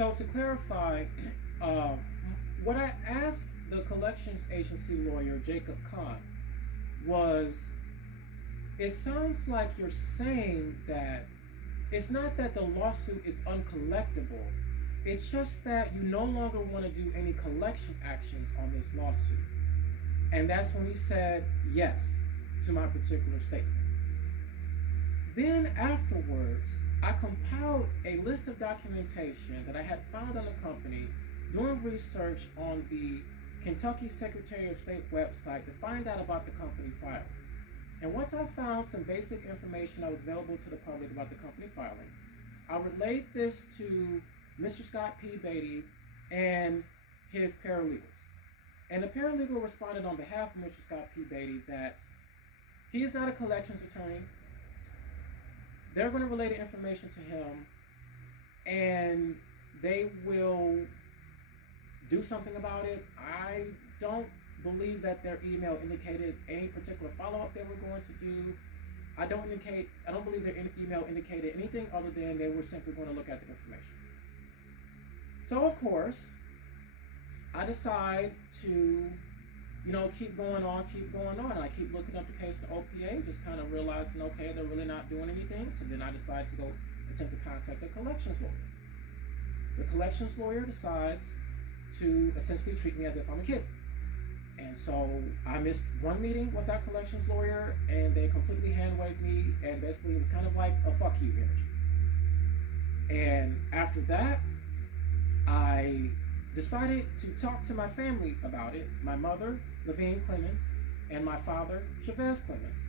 So to clarify, uh, what I asked the collections agency lawyer, Jacob Kahn, was it sounds like you're saying that it's not that the lawsuit is uncollectible, it's just that you no longer want to do any collection actions on this lawsuit. And that's when he said yes to my particular statement. Then afterwards, I compiled a list of documentation that I had found on the company doing research on the Kentucky Secretary of State website to find out about the company filings. And once I found some basic information that was available to the public about the company filings, I relayed this to Mr. Scott P. Batey and his paralegals. And the paralegal responded on behalf of Mr. Scott P. Batey that he is not a collections attorney. They're going to relay the information to him, and they will do something about it. I don't believe that their email indicated any particular follow-up they were going to do. I don't believe their email indicated anything other than they were simply going to look at the information. So of course, I decide to, keep going on. I keep looking up the case in OPA, just kind of realizing, okay, they're really not doing anything. So then I decide to go attempt to contact the collections lawyer. The collections lawyer decides to essentially treat me as if I'm a kid. And so I missed one meeting with that collections lawyer, and they completely hand-waved me, and basically it was kind of like a fuck you energy. And after that, I decided to talk to my family about it, my mother, Levine Clemens, and my father, Chavez Clemens,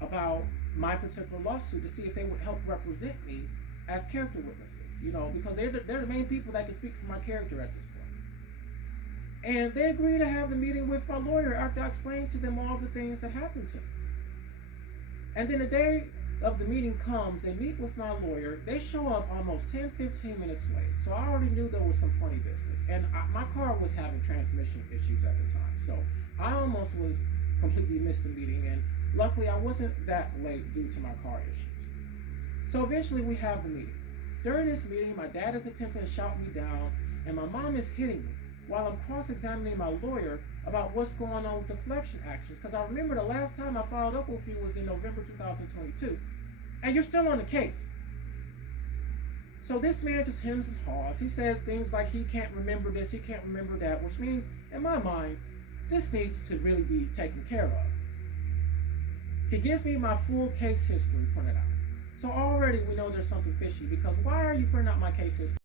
about my particular lawsuit to see if they would help represent me as character witnesses, because they're the main people that can speak for my character at this point. And they agreed to have the meeting with my lawyer after I explained to them all the things that happened to me. And then the day of the meeting comes, they meet with my lawyer. They show up almost 10-15 minutes late. So I already knew there was some funny business. And my car was having transmission issues at the time. So I almost was completely missed the meeting. And luckily I wasn't that late due to my car issues. So eventually we have the meeting. During this meeting, my dad is attempting to shout me down, and my mom is hitting me while I'm cross-examining my lawyer about what's going on with the collection actions. Because I remember the last time I followed up with you was in November 2022. And you're still on the case. So this man just hems and haws. He says things like he can't remember this, he can't remember that, which means, in my mind, this needs to really be taken care of. He gives me my full case history printed out. So already we know there's something fishy, because why are you printing out my case history?